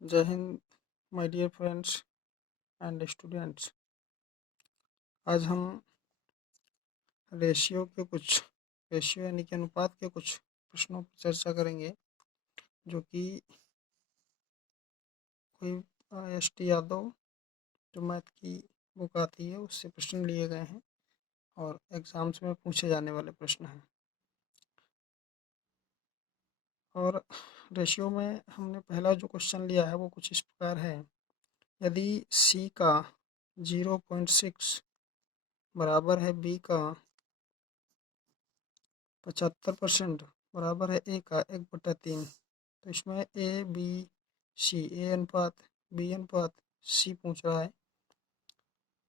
जय हिंद my dear friends and students. आज हम रेशियो यानी कि अनुपात के कुछ प्रश्नों पर चर्चा करेंगे, जो कि कोई एस.टी. यादव जो मैथ की बुक आती है उससे प्रश्न लिए गए हैं और एग्ज़ाम्स में पूछे जाने वाले प्रश्न हैं। और रेशियो में हमने पहला जो क्वेश्चन लिया है वो कुछ इस प्रकार है। यदि C का 0.6 बराबर है B का 75% बराबर है A का 1/3, तो इसमें ए अनुपात बी अनुपात सी पूछ रहा है।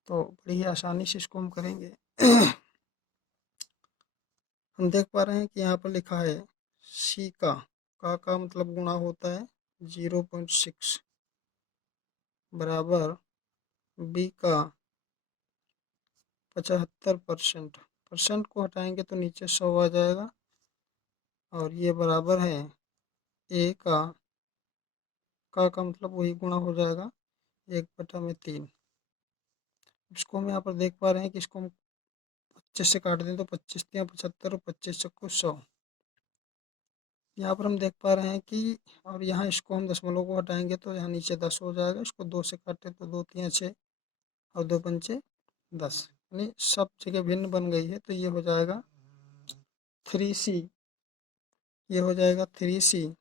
तो बड़ी ही आसानी से इसको हम करेंगे। हम देख पा रहे हैं कि यहाँ पर लिखा है सी का मतलब गुणा होता है 0.6 बराबर बी का 75%। परसेंट को हटाएंगे तो नीचे 100 आ जाएगा और ये बराबर है ए का मतलब वही गुणा हो जाएगा 1/3। इसको हम यहाँ पर देख पा रहे हैं कि इसको हम 25 से काट दें तो 25 तियाँ 75 और 25 चक्कू 100। यहाँ पर हम देख पा रहे हैं कि और यहाँ इसको हम दशमलव को हटाएंगे तो यहाँ नीचे 10 हो जाएगा। इसको 2 से काटें तो 2 तियाँ 6 और 2 पंचे 10, यानी सब जगह भिन्न बन गई है। तो ये हो जाएगा 3C, ये हो जाएगा 3C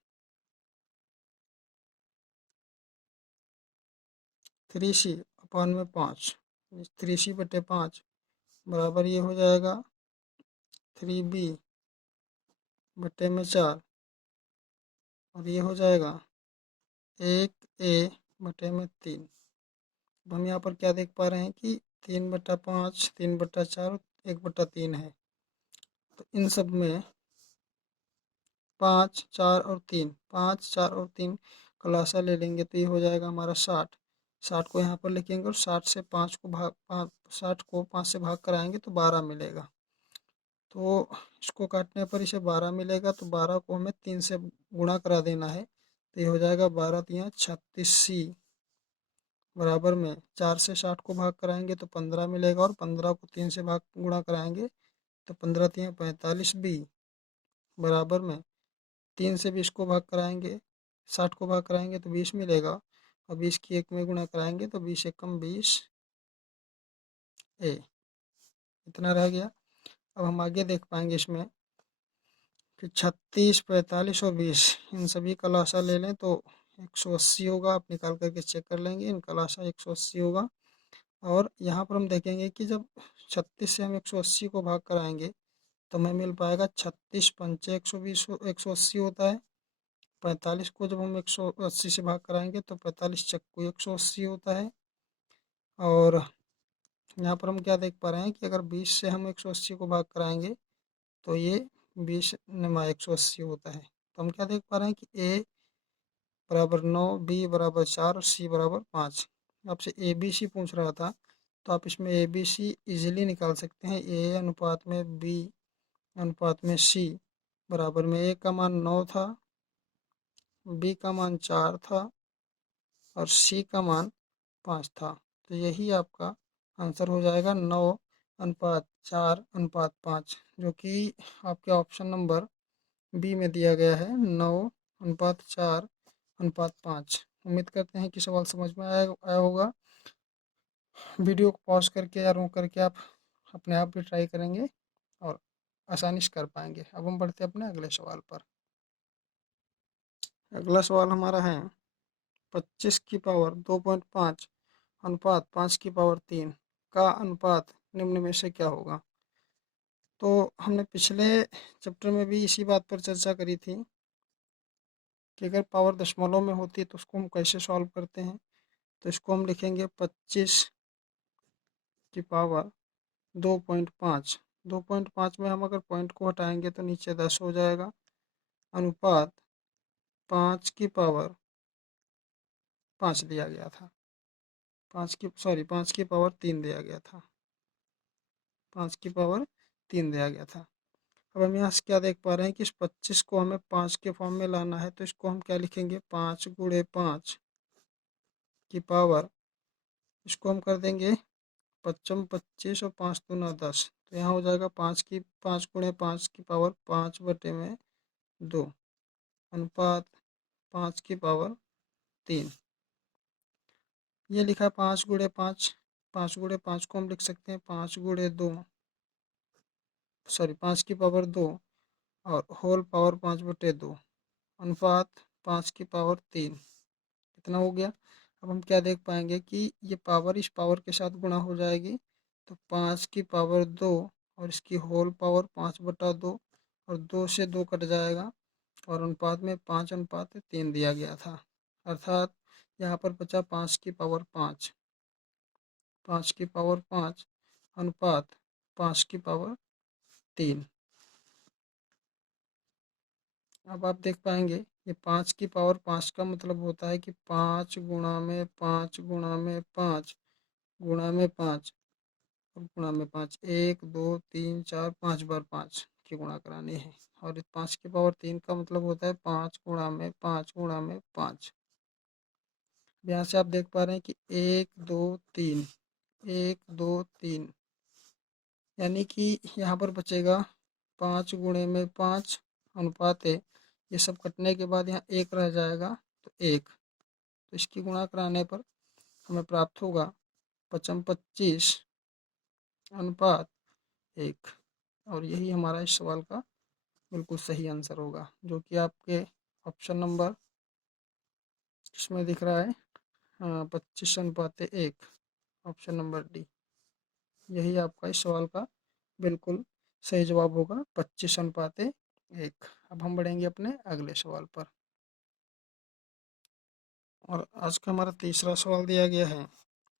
3C में 5, 3C/5 बराबर ये हो जाएगा 3B/4 और ये हो जाएगा 1A/3। अब हम यहाँ पर क्या देख पा रहे हैं कि 3/5, 3/4, 1/3 है। तो इन सब में 5, 4 और 3, 5, 4 और 3 का लसाअ ले लेंगे तो ये हो जाएगा हमारा 60। 60 को यहाँ पर लिखेंगे और 60 को 5 से भाग कराएंगे तो 12 मिलेगा। तो इसको काटने पर इसे 12 मिलेगा। तो 12 को हमें 3 से गुणा करा देना है। तो ये हो जाएगा 12 तियाँ 36C बराबर में 4 से 60 को भाग कराएंगे तो 15 मिलेगा और 15 को 3 से भाग गुणा कराएंगे तो 15 तियाँ 45B बराबर में 3 से 20 को भाग कराएंगे, 60 को भाग कराएंगे तो 20 मिलेगा और 20 की 1 में गुणा कराएंगे तो 20 एकम 20A, इतना रह गया। अब हम आगे देख पाएंगे इसमें कि 36, 45 और 20 इन सभी का लसाअ ले लें तो 180 होगा। आप निकाल करके चेक कर लेंगे, इनका लसाअ 180 होगा। और यहाँ पर हम देखेंगे कि जब 36 से हम 180 को भाग कराएंगे तो हमें मिल पाएगा 36 पंचे 180 होता है। 45 को जब हम 180 से भाग कराएंगे तो 45 चक्कू 180 होता है। और यहाँ पर हम क्या देख पा रहे हैं कि अगर 20 से हम 180 को भाग कराएंगे तो ये 20 नमा 180 होता है। तो हम क्या देख पा रहे हैं कि ए बराबर 9, बी बराबर 4 और सी बराबर 5। आपसे ए बी सी पूछ रहा था तो आप इसमें ए बी सी ईजिली निकाल सकते हैं। ए अनुपात में बी अनुपात में सी बराबर में ए का मान 9 था, बी का मान 4 था और सी का मान 5 था। तो यही आपका आंसर हो जाएगा 9:4:5, जो कि आपके ऑप्शन नंबर बी में दिया गया है 9:4:5। उम्मीद करते हैं कि सवाल समझ में आया होगा। वीडियो को पॉज करके या रोक करके आप अपने आप भी ट्राई करेंगे और आसानी से कर पाएंगे। अब हम बढ़ते हैं अपने अगले सवाल पर। अगला सवाल हमारा है 25 की पावर 2.5 अनुपात 5 की पावर 3 का अनुपात निम्न में से क्या होगा। तो हमने पिछले चैप्टर में भी इसी बात पर चर्चा करी थी कि अगर पावर दशमलव में होती है तो उसको हम कैसे सॉल्व करते हैं। तो इसको हम लिखेंगे 25 की पावर 2.5। 2.5 में हम अगर पॉइंट को हटाएंगे तो नीचे 10 हो जाएगा। अनुपात 5 की पावर 5 दिया गया था, 5 की पावर 3 दिया गया था, 5 की पावर 3 दिया गया था। अब हम यहाँ से क्या देख पा रहे हैं कि इस 25 को हमें 5 के फॉर्म में लाना है। तो इसको हम क्या लिखेंगे 5 × 5 की पावर, इसको हम कर देंगे 55 25 और 5 दूना 10, तो यहाँ हो जाएगा 5 गुणे 5 की पावर 5/2 अनुपात 5 की पावर 3। ये लिखा है 5 गुणे 5, 5 को हम लिख सकते हैं 5 की पावर 2 और होल पावर 5/2 अनुपात 5 की पावर 3। इतना हो गया। अब हम क्या देख पाएंगे कि ये पावर इस पावर के साथ गुणा हो जाएगी, तो 5 की पावर 2 और इसकी होल पावर 5/2 और 2 से 2 कट जाएगा और अनुपात में 5:3 दिया गया था, अर्थात यहाँ पर बचा 5 की पावर 5, 5 की पावर 5 अनुपात 5 की पावर 3। अब आप देख पाएंगे ये 5 की पावर 5 का मतलब होता है कि 5 गुणा में 5 गुणा में 5 गुणा में 5 और गुणा में 5, 1 2 3 4 5 बार 5 की गुणा करानी है। और 5 की पावर 3 का मतलब होता है 5 गुणा में 5 गुणा में 5। यहाँ से आप देख पा रहे हैं कि 1 2 3 1 2 3, यानी कि यहाँ पर बचेगा 5 गुणे में 5 अनुपात है, ये सब कटने के बाद यहाँ 1 रह जाएगा, तो 1, तो इसकी गुणा कराने पर हमें प्राप्त होगा 55 25 अनुपात 1। और यही हमारा इस सवाल का बिल्कुल सही आंसर होगा, जो कि आपके ऑप्शन नंबर इसमें दिख रहा है 25:1, ऑप्शन नंबर डी। यही आपका इस सवाल का बिल्कुल सही जवाब होगा, 25:1। अब हम बढ़ेंगे अपने अगले सवाल पर। और आज का हमारा तीसरा सवाल दिया गया है,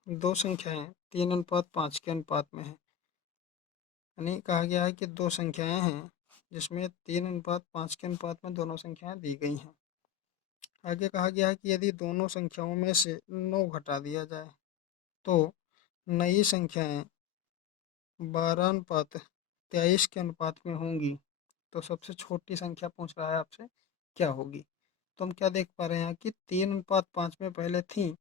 दो संख्याएं 3:5 के अनुपात में है। यानी कहा गया है कि दो संख्याएं हैं जिसमें 3:5 के अनुपात में दोनों संख्याएं दी गई हैं। आगे कहा गया है कि यदि दोनों संख्याओं में से 9 घटा दिया जाए तो नई संख्याएं 12:23 के अनुपात में होंगी, तो सबसे छोटी संख्या पूछ रहा है आपसे क्या होगी। तो हम क्या देख पा रहे हैं कि 3:5 में पहले थी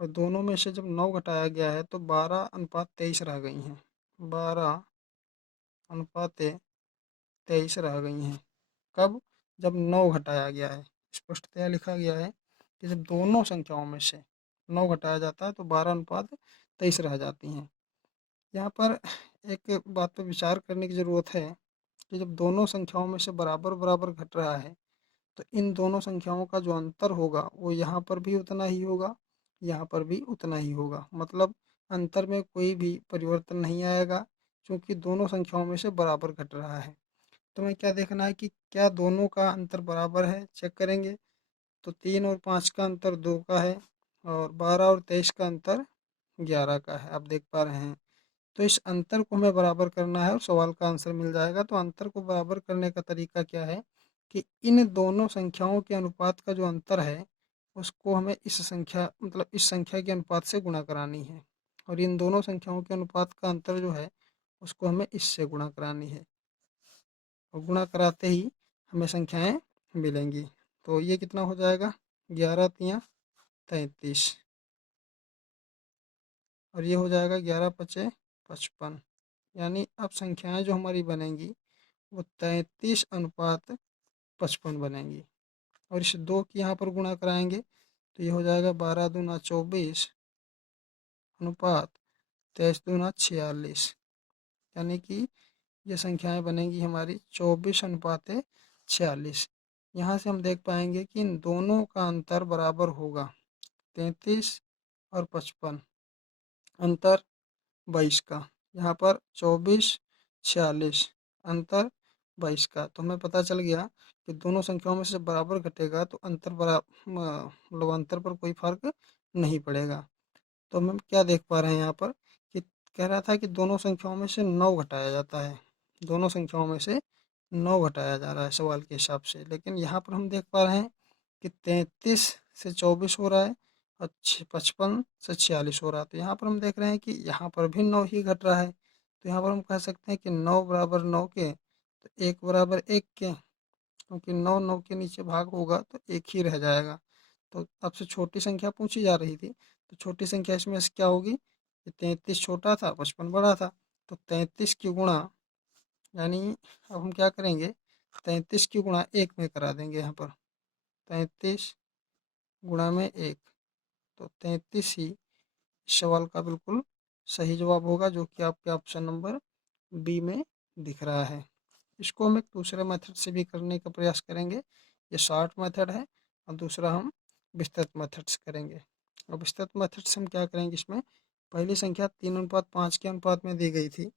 और दोनों में से जब 9 घटाया गया है तो 12:23 रह गई हैं, 12:23 रह गई हैं। कब? जब 9 घटाया गया है। स्पष्टतया लिखा गया है कि जब दोनों संख्याओं में से 9 घटाया जाता है तो 12:23 रह जाती हैं। यहाँ पर एक बात पर विचार करने की ज़रूरत है कि जब दोनों संख्याओं में से बराबर बराबर घट रहा है तो इन दोनों संख्याओं का जो अंतर होगा वो यहाँ पर भी उतना ही होगा, यहाँ पर भी उतना ही होगा। मतलब अंतर में कोई भी परिवर्तन नहीं आएगा, क्योंकि दोनों संख्याओं में से बराबर घट रहा है। तो हमें क्या देखना है कि क्या दोनों का अंतर बराबर है, चेक करेंगे। तो 3 और 5 का अंतर 2 का है और 12 और 23 का अंतर 11 का है, आप देख पा रहे हैं। तो इस अंतर को हमें बराबर करना है और सवाल का आंसर मिल जाएगा। तो अंतर को बराबर करने का तरीका क्या है कि इन दोनों संख्याओं के अनुपात का जो अंतर है उसको हमें इस संख्या के अनुपात से गुणा करानी है, और इन दोनों संख्याओं के अनुपात का अंतर जो है उसको हमें इससे गुणा करानी है, और गुणा कराते ही हमें संख्याएं मिलेंगी। तो ये कितना हो जाएगा, 11×3 = 33 और ये हो जाएगा 11×5 = 55। यानी अब संख्याएं जो हमारी बनेंगी वो 33:55 बनेंगी। और इस 2 की यहाँ पर गुणा कराएंगे तो ये हो जाएगा 12×2 = 24 अनुपात 23×2 = 46। यानी कि ये संख्याएं बनेंगी हमारी 24:46। यहाँ से हम देख पाएंगे कि इन दोनों का अंतर बराबर होगा 33 और 55, अंतर 22 का। यहाँ पर 24 46, अंतर 22 का। तो हमें पता चल गया कि दोनों संख्याओं में से बराबर घटेगा तो मतलब अंतर पर कोई फर्क नहीं पड़ेगा। तो हम क्या देख पा रहे हैं यहाँ पर कि कह रहा था कि दोनों संख्याओं में से 9 घटाया जाता है, दोनों संख्याओं में से 9 घटाया जा रहा है सवाल के हिसाब से। लेकिन यहाँ पर हम देख पा रहे हैं कि 33 से 24 हो रहा है और 55 से 46 हो रहा है। तो यहाँ पर हम देख रहे हैं कि यहाँ पर भी 9 ही घट रहा है। तो यहाँ पर हम कह सकते हैं कि 9 बराबर 9 के तो 1 बराबर 1 के, क्योंकि 9 9 के नीचे भाग होगा तो 1 ही रह जाएगा। तो आपसे छोटी संख्या पूछी जा रही थी, तो छोटी संख्या इसमें से क्या होगी? 33 छोटा था, 55 बड़ा था, तो 33 की गुणा, यानी अब हम क्या करेंगे, 33 की गुणा 1 में करा देंगे यहाँ पर, 33 गुणा में 1, तो 33 ही इस सवाल का बिल्कुल सही जवाब होगा, जो कि आपके ऑप्शन नंबर बी में दिख रहा है। इसको हम एक दूसरे मेथड से भी करने का प्रयास करेंगे। ये शॉर्ट मेथड है और दूसरा हम विस्तृत मेथड से करेंगे। और विस्तृत मेथड से हम क्या करेंगे, इसमें पहली संख्या 3:5 के अनुपात में दी गई थी,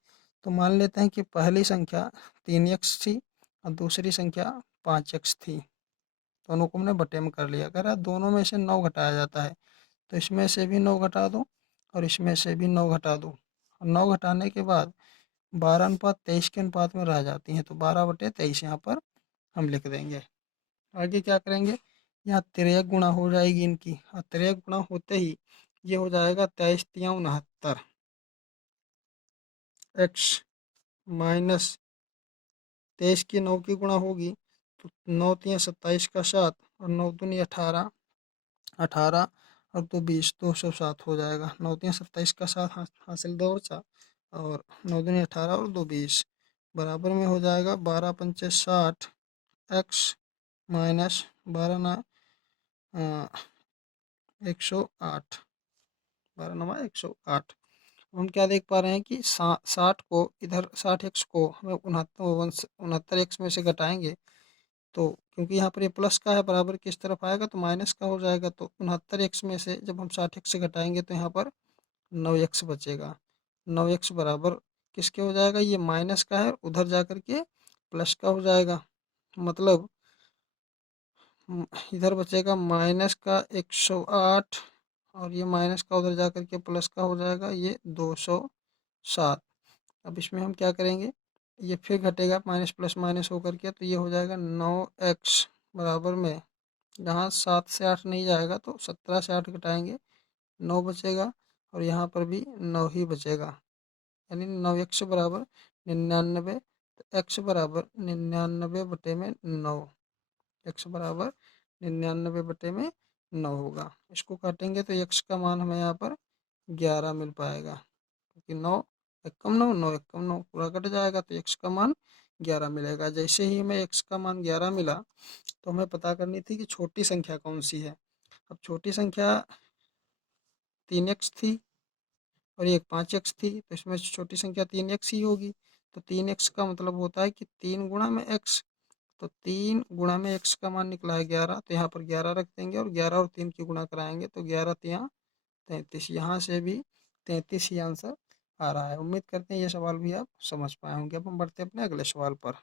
तो मान लेते हैं कि पहली संख्या 3x थी और दूसरी संख्या 5x थी। दोनों को हमने बटे में कर लिया। कह रहा है दोनों में से 9 घटाया जाता है, तो इसमें से भी 9 घटा दो और इसमें से भी 9 घटा दो। और 9 घटाने के बाद 12:23 के अनुपात में रह जाती हैं, तो 12/23 यहाँ पर हम लिख देंगे। आगे क्या करेंगे, यहाँ 13 गुणा हो जाएगी इनकी, और 13 गुणा होते ही ये हो जाएगा 23 तिया 69, एक्स माइनस 23 की 9 की गुणा होगी, तो 9 तिया 27 का 7 और 9 दूनी 18, 18 और 2 20, 207 हो जाएगा। 9 तिया 27 का 7 हासिल 2 बचा, और 9 दूनी 18 और 2 20 बराबर में हो जाएगा 12×5 = 60, एक्स माइनस 12 ना 108, 12×9 108। हम क्या देख पा रहे हैं कि 60 को इधर 60x को हमें 69x में से घटाएंगे, तो क्योंकि यहाँ पर ये प्लस का है, बराबर किस तरफ आएगा तो माइनस का हो जाएगा, तो 69x में से जब हम 60x से घटाएंगे तो यहाँ पर 9x बचेगा। 9x बराबर किसके हो जाएगा, ये माइनस का है, उधर जा कर के प्लस का हो जाएगा, मतलब इधर बचेगा माइनस का 108 और ये माइनस का उधर जा कर के प्लस का हो जाएगा, ये 207। अब इसमें हम क्या करेंगे, ये फिर घटेगा माइनस प्लस माइनस होकर के, तो ये हो जाएगा 9x बराबर में, यहाँ 7 से 8 नहीं जाएगा तो 17 से 8 घटाएंगे 9 बचेगा, और यहाँ पर भी 9 ही बचेगा, यानी 9x बराबर 99। तो x बराबर 99/9, x बराबर 99/9 होगा। इसको काटेंगे तो x का मान हमें यहाँ पर 11 मिल पाएगा, क्योंकि 9 एकम 9 9 एकम 9 पूरा कट जाएगा, तो x का मान 11 मिलेगा। जैसे ही हमें x का मान 11 मिला, तो हमें पता करनी थी कि छोटी संख्या कौन सी है। अब छोटी संख्या 3x थी और ये 5x थी, तो इसमें छोटी संख्या 3x ही होगी। तो 3x का मतलब होता है कि 3 गुणा में x, तो 3 गुणा में x का मान निकला है 11, तो यहाँ पर 11 रख देंगे और 11 और 3 की गुणा कराएंगे, तो 11 तिया 33, यहाँ से भी 33 ही आंसर आ रहा है। उम्मीद करते हैं ये सवाल भी आप समझ पाए होंगे। अब हम बढ़ते हैं अपने अगले सवाल पर।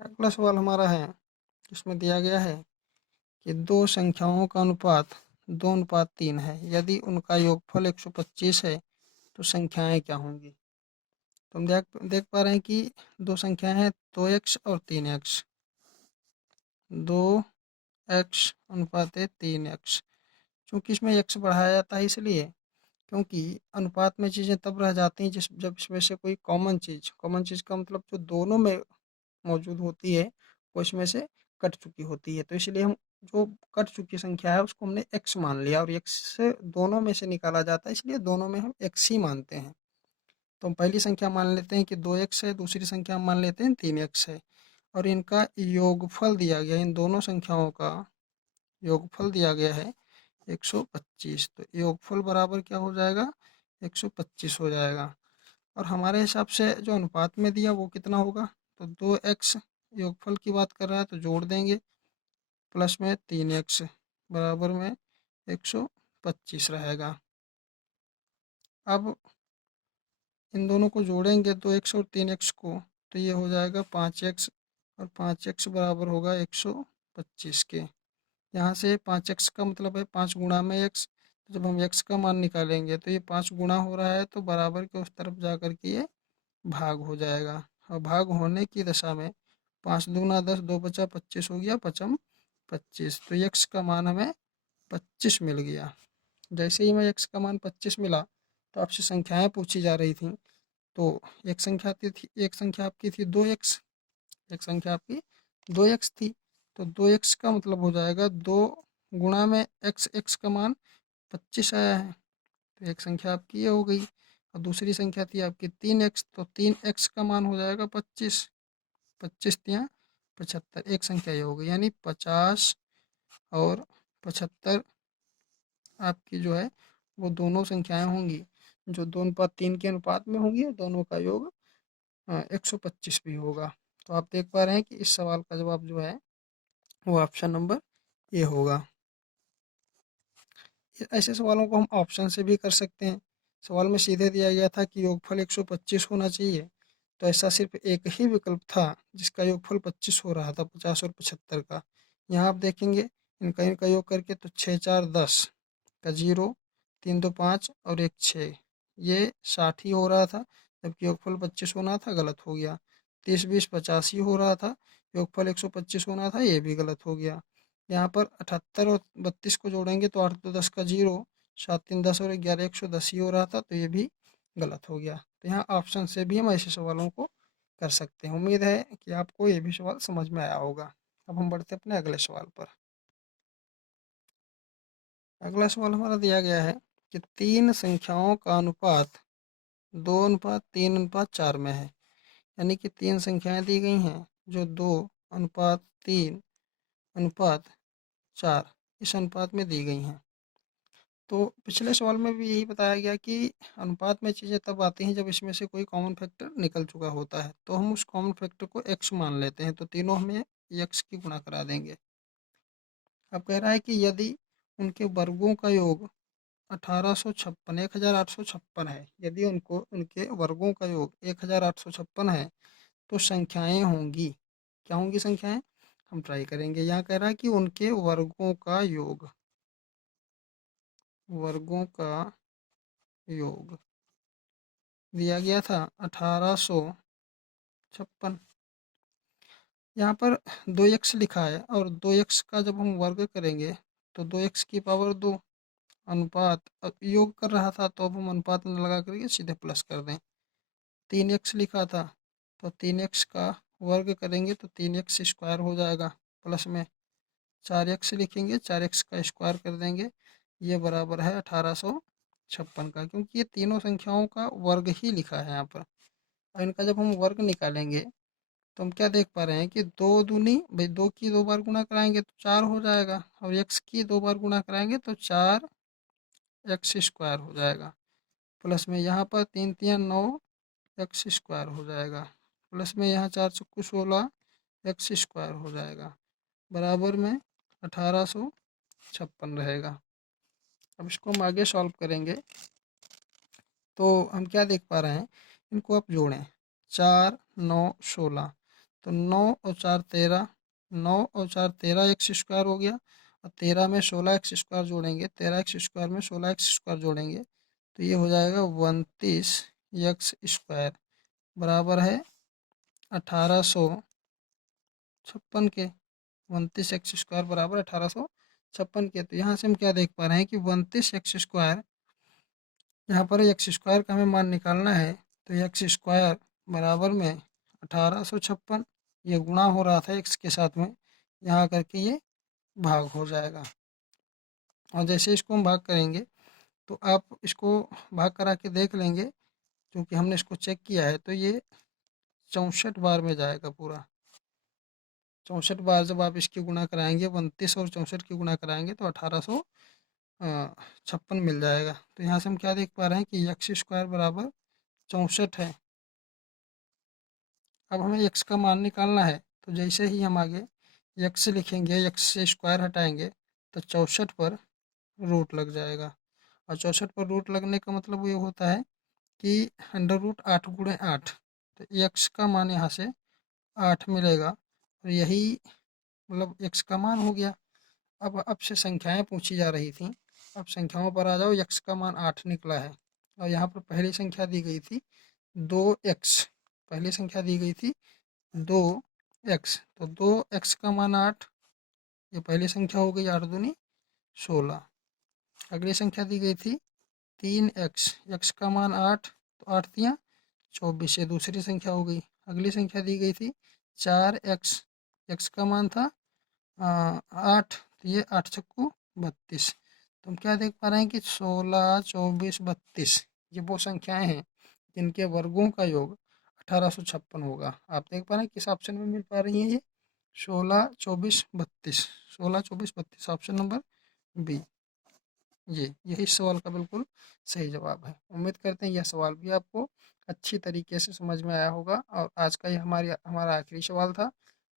अगला सवाल हमारा है, इसमें दिया गया है कि दो संख्याओं का अनुपात 2:3 है, यदि उनका योगफल 125 है तो संख्याएं क्या होंगी। तो हम देख पा रहे हैं कि दो संख्याएं हैं 2x और 3x, 2x अनुपात 3x। चूँकि इसमें x बढ़ाया जाता है इसलिए, क्योंकि अनुपात में चीज़ें तब रह जाती हैं जब इसमें से कोई कॉमन चीज़ का मतलब जो दोनों में मौजूद होती है वो इसमें से कट चुकी होती है, तो इसलिए हम जो कट चुकी संख्या है उसको हमने x मान लिया, और x से दोनों में से निकाला जाता है, इसलिए दोनों में हम x ही मानते हैं। तो हम पहली संख्या मान लेते हैं कि 2x है, दूसरी संख्या मान लेते हैं 3x है, और इनका योगफल दिया गया, इन दोनों संख्याओं का योगफल दिया गया है 125। तो योगफल बराबर क्या हो जाएगा, 125 हो जाएगा। और हमारे हिसाब से जो अनुपात में दिया वो कितना होगा, तो 2x योगफल की बात कर रहा है तो जोड़ देंगे, प्लस में 3x बराबर में 125 रहेगा। अब इन दोनों को जोड़ेंगे 2x और 3x को, तो ये हो जाएगा 5x, और 5x बराबर होगा 125 के। यहाँ से 5x का मतलब है 5 गुणा में x, तो जब हम x का मान निकालेंगे तो ये 5 गुणा हो रहा है, तो बराबर के उस तरफ जा कर के ये भाग हो जाएगा, और भाग होने की दशा में 5 दूना 10, 2 बचा 25 हो गया, 5 25, तो x का मान हमें 25 मिल गया। जैसे ही हमें x का मान 25 मिला, तो आपसे संख्याएं पूछी जा रही थी, तो एक संख्या आपकी थी 2x, एक संख्या आपकी 2x थी, तो 2x का मतलब हो जाएगा 2 गुणा में x का मान 25 आया है, तो एक संख्या आपकी ये हो गई। और दूसरी संख्या थी आपकी 3x, तो 3x का मान हो जाएगा 25, 25 तियाँ 75, एक संख्या ये हो गई। यानी 50 और 75 आपकी जो है वो दोनों संख्याएं होंगी जो 2:3 के अनुपात में होंगी, और दोनों का योग 125 भी होगा। तो आप देख पा रहे हैं कि इस सवाल का जवाब जो है वो ऑप्शन नंबर ए होगा। ऐसे सवालों को हम ऑप्शन से भी कर सकते हैं। सवाल में सीधे दिया गया था कि योगफल 125 होना चाहिए, तो ऐसा सिर्फ एक ही विकल्प था जिसका योगफल 25 हो रहा था, 50 और 75 का। यहाँ आप देखेंगे इनका योग करके तो 6 4 10 का 0, 3 2 5 और 1 6, ये 60 ही हो रहा था, जबकि योगफल 25 होना था, गलत हो गया। 30 20 50 ही हो रहा था, योगफल 125 होना था, ये भी गलत हो गया। यहाँ पर 78 और 32 को जोड़ेंगे तो 8 2 10 का 0, 7 3 10 और 11 110 ही हो रहा था, तो ये भी गलत हो गया। तो यहाँ ऑप्शन से भी हम ऐसे सवालों को कर सकते हैं। उम्मीद है कि आपको ये भी सवाल समझ में आया होगा। अब हम बढ़ते अपने अगले सवाल पर। अगला सवाल हमारा दिया गया है कि 3 संख्याओं का अनुपात 2:3:4 में है। यानी कि 3 संख्याएं दी गई हैं जो 2:3:4 इस अनुपात में दी गई हैं। तो पिछले सवाल में भी यही बताया गया कि अनुपात में चीज़ें तब आती हैं जब इसमें से कोई कॉमन फैक्टर निकल चुका होता है, तो हम उस कॉमन फैक्टर को x मान लेते हैं, तो तीनों हमें x की गुणा करा देंगे। अब कह रहा है कि यदि उनके वर्गों का योग 1856 है, यदि उनके वर्गों का योग 1856 है, तो संख्याएं होंगी, क्या होंगी संख्याएं, हम ट्राई करेंगे। यहाँ कह रहा है कि उनके वर्गों का योग दिया गया था 1856। यहाँ पर 2x लिखा है, और 2x का जब हम वर्ग करेंगे तो 2x की पावर 2 अनुपात, अब योग कर रहा था तो अब हम अनुपात में लगा करके सीधे प्लस कर दें। 3x लिखा था, तो 3x का वर्ग करेंगे तो 3x स्क्वायर हो जाएगा, प्लस में 4x लिखेंगे, 4x का स्क्वायर कर देंगे, ये बराबर है 1856 का, क्योंकि ये तीनों संख्याओं का वर्ग ही लिखा है यहाँ पर। और इनका जब हम वर्ग निकालेंगे तो हम क्या देख पा रहे हैं कि 2 दूनी भाई 2 की 2 बार गुणा कराएंगे तो 4 हो जाएगा, और x की 2 बार गुणा कराएंगे तो 4x स्क्वायर हो जाएगा, प्लस में यहाँ पर 3 3 9 x स्क्वायर हो जाएगा, प्लस में यहाँ 4 चौको 16 x स्क्वायर हो जाएगा, बराबर में 1856 रहेगा। अब इसको हम आगे सॉल्व करेंगे तो हम क्या देख पा रहे हैं, इनको आप जोड़ें, 4 9 16, तो 9 और 4 13, 9 और 4 13 एक्स स्क्वायर हो गया, और 13 में 16 एक्स स्क्वायर जोड़ेंगे, 13 एक्स स्क्वायर में 16 एक्स स्क्वायर जोड़ेंगे तो ये हो जाएगा 29 एक्स स्क्वायर, बराबर है 1856 के। 29 एक्स स्क्वायर बराबर 1856 के। तो यहाँ से हम क्या देख पा रहे हैं कि 29 एक्स स्क्वायर, यहाँ पर एक्स स्क्वायर का हमें मान निकालना है, तो एक्स स्क्वायर बराबर में 1856, ये गुणा हो रहा था एक्स के साथ में, यहाँ करके ये भाग हो जाएगा। और जैसे इसको हम भाग करेंगे तो आप इसको भाग करा के देख लेंगे, क्योंकि हमने इसको चेक किया है, तो ये 64 बार में जाएगा पूरा। 64 बार जब आप इसकी गुणा कराएंगे, 29 और 64 की गुणा कराएंगे तो 1856 मिल जाएगा। तो यहाँ से हम क्या देख पा रहे हैं कि एक्स स्क्वायर बराबर 64 है। अब हमें एक्स का मान निकालना है, तो जैसे ही हम आगे एक्स लिखेंगे, एक्स से स्क्वायर हटाएंगे तो 64 पर रूट लग जाएगा, और 64 पर रूट लगने का मतलब ये होता है कि अंडर रूट 8 गुणे 8, तो एक्स का मान यहाँ से 8 मिलेगा, और यही मतलब एक्स का मान हो गया। अब से संख्याएं पूछी जा रही थी, अब संख्याओं पर आ जाओ। एक्स का मान 8 निकला है, और यहाँ पर पहली संख्या दी गई थी 2x, पहली संख्या दी गई थी 2x, तो 2x का मान 8, ये पहली संख्या हो गई, 8 दूनी 16। अगली संख्या दी गई थी 3x, x का मान 8, तो 8 तियाँ 24, ये दूसरी संख्या हो गई। अगली संख्या दी गई थी 4x, x का मान था 8, तो ये 8 छक्कू 32। तो हम क्या देख पा रहे हैं कि 16, 24, 32 ये वो संख्याएं हैं जिनके वर्गों का योग 1856 होगा। आप देख पा रहे हैं किस ऑप्शन में मिल पा रही है ये? 16, 24, 32। 16, 24, 32 ऑप्शन नंबर बी। ये यही सवाल का बिल्कुल सही जवाब है। उम्मीद करते हैं यह सवाल भी आपको अच्छी तरीके से समझ में आया होगा और आज का ये हमारा आखिरी सवाल था।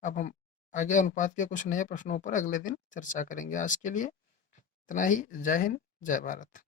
अब हम आगे अनुपात के कुछ नए प्रश्नों पर अगले दिन चर्चा करेंगे। आज के लिए इतना ही। जय हिंद, जय भारत।